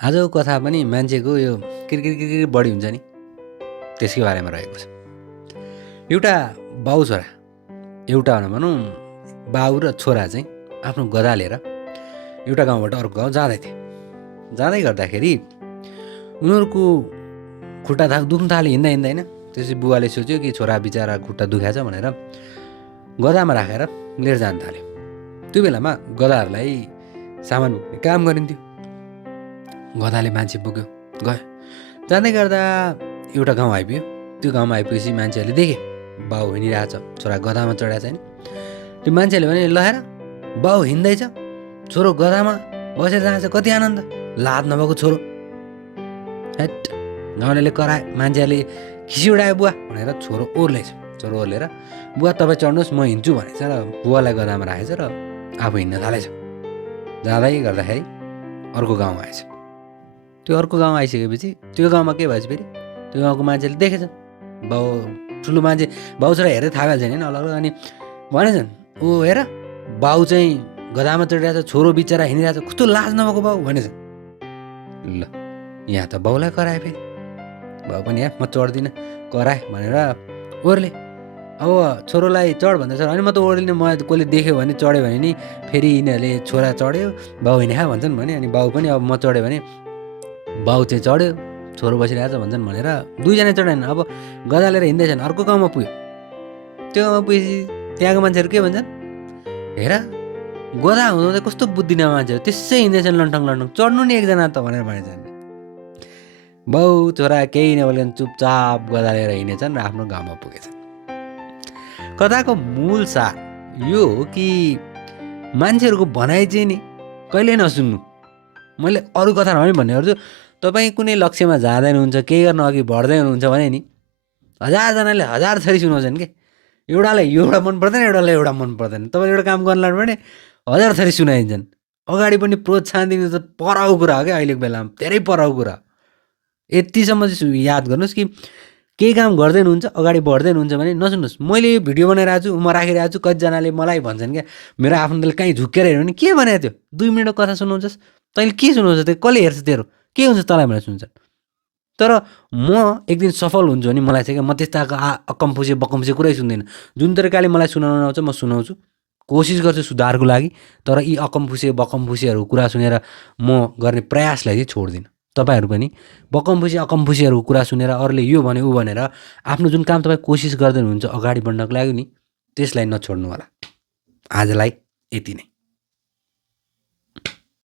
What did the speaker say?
आजको कथा पनि मान्छेको यो किरकिर बढी हुन्छ नि त्यसकै बारेमा रहेको छ। एउटा बाउ छोरा, एउटा भनौँ बाउ र छोरा चाहिँ आफ्नो गधा लिएर एउटा गाउँबाट अर्को गाउँ जाँदै थिए। जाँदै गर्दाखेरि उनीहरूको खुट्टा दुख्न थाल्यो, हिँड्दा होइन। त्यसपछि बुवाले सोच्यो कि छोरा बिचरा खुट्टा दुखाएछ भनेर गधामा राखेर लिएर जान थाल्यो। त्यो बेलामा गधाहरूलाई सामान बोक्ने काम गरिन्थ्यो। गधाले मान्छे बोक्यो, गयो। जाँदै गर्दा एउटा गाउँ आइपुग्यो। त्यो गाउँमा आइपुगेपछि मान्छेहरूले देखे बाउ हिँडिरहेछ, छोरा गधामा चढाएको छैन। त्यो मान्छेले भने ल हेर बाउ हिँड्दैछ, छोरो गधामा बसेर जान्छ, कति आनन्द, लात नभएको छोरो। हेट गाउँले कराए, मान्छेहरूले खिसी उडायो बुवा भनेर छोरो ओर्लेछ। छोरो ओर्लेर बुवा तपाईँ चढ्नुहोस् म हिँड्छु भनेछ र बुवालाई गधामा राखेछ र आफू हिँड्न थालेछ। जाँदै गर्दाखेरि अर्को गाउँ आएछ। त्यो अर्को गाउँ आइसकेपछि त्यो गाउँमा के भएछ फेरि त्यो गाउँको मान्छेले देखेछ बाउ, ठुलो मान्छे बाउ छोरा हेरेर थाहा भइहाल्छ नि अलग अलग। अनि भनेछन् ओ हेर बाउ चाहिँ गधामा चढिरहेछ, छोरो बिचरा हिँडिरहेछ, कस्तो लाज नभएको बाउ भनेछ। ल यहाँ त बाउलाई कराए फेरि। बाउ पनि म चढ्दिनँ कराए भनेर ओर्ले। अब छोरोलाई चढ भन्दैछ अनि म त ओर्लिनँ, म कसले देख्यो भने चढ्यो भने नि फेरि यिनीहरूले छोरा चढ्यो बाउ हिँडा भन्छन् भने, अनि बाउ पनि अब म चढ्यो भने बाउ चाहिँ चढ्यो छोरो बसिरहेछ भन्छन् भनेर दुईजना चढाएन। अब गधा लिएर हिँड्दैछन्, अर्को गाउँमा पुग्यो। त्यो गाउँमा पुगेपछि त्यहाँको मान्छेहरू के भन्छन्, हेर गधा हुँदा कस्तो बुद्धि न मान्छेहरू त्यसै हिँड्दैछन् लन्ठङ लन्ठङ, चढ्नु नि एकजना त भनेर भनेछन्। बाउ छोरा केही नबोलिकन चुपचाप गधा लिएर हिँडेछन् र आफ्नो गाउँमा पुगेछन्। कथाको मूल सार यो हो कि मान्छेहरूको भनाइ चाहिँ नि कहिल्यै नसुन्नु। मैले अरू कथा नभए भन्ने गर्छु, तपाईँ कुनै लक्ष्यमा जाँदै हुनुहुन्छ, केही गर्न अघि बढ्दै हुनुहुन्छ भने नि हजारजनाले हजार थरी सुनाउँछन् कि एउटालाई एउटा मन पर्दैन, एउटालाई एउटा मन पर्दैन। तपाईँले एउटा काम गर्नु भने हजार थरी सुनाइन्छन्। अगाडि पनि प्रोत्साहन दिनु त परको कुरा हो क्या, अहिलेको बेलामा धेरै परको कुरा। यतिसम्म चाहिँ याद गर्नुहोस् कि केही काम गर्दै हुनुहुन्छ, अगाडि बढ्दै हुनुहुन्छ भने नसुन्नुहोस्। मैले यो भिडियो बनाइरहेको छु, म राखिरहेको छु, कतिजनाले मलाई भन्छन् क्या मेरो आफ्नो दल कहीँ झुक्केर हेर्यो भने के भनेको थियो 2 मिनटको कथा सुनाउँछस्, तैँले के सुनाउँछ, त्यो कसले हेर्छ तेरो, के हुन्छ तँलाई भनेर सुन्छन्। तर म एक दिन सफल हुन्छु भने मलाई चाहिँ क्या म त्यस्ता अकम्फुसे बकम्फुसे कुरै सुन्दैन। जुन तरिकाले मलाई सुनाउन आउँछ म सुनाउँछु, कोसिस गर्छु सुधारको लागि। तर यी अकम्फुसे बकम्फुसेहरूको कुरा सुनेर म गर्ने प्रयासलाई चाहिँ छोड्दिनँ। तपाईँहरू पनि बकम्फुसे अकम्फुसेहरूको कुरा सुनेर अरूले यो भने ऊ भनेर आफ्नो जुन काम तपाईँ कोसिस गर्दै हुनुहुन्छ अगाडि बढ्नको लागि नि त्यसलाई नछोड्नु होला। आजलाई यति नै।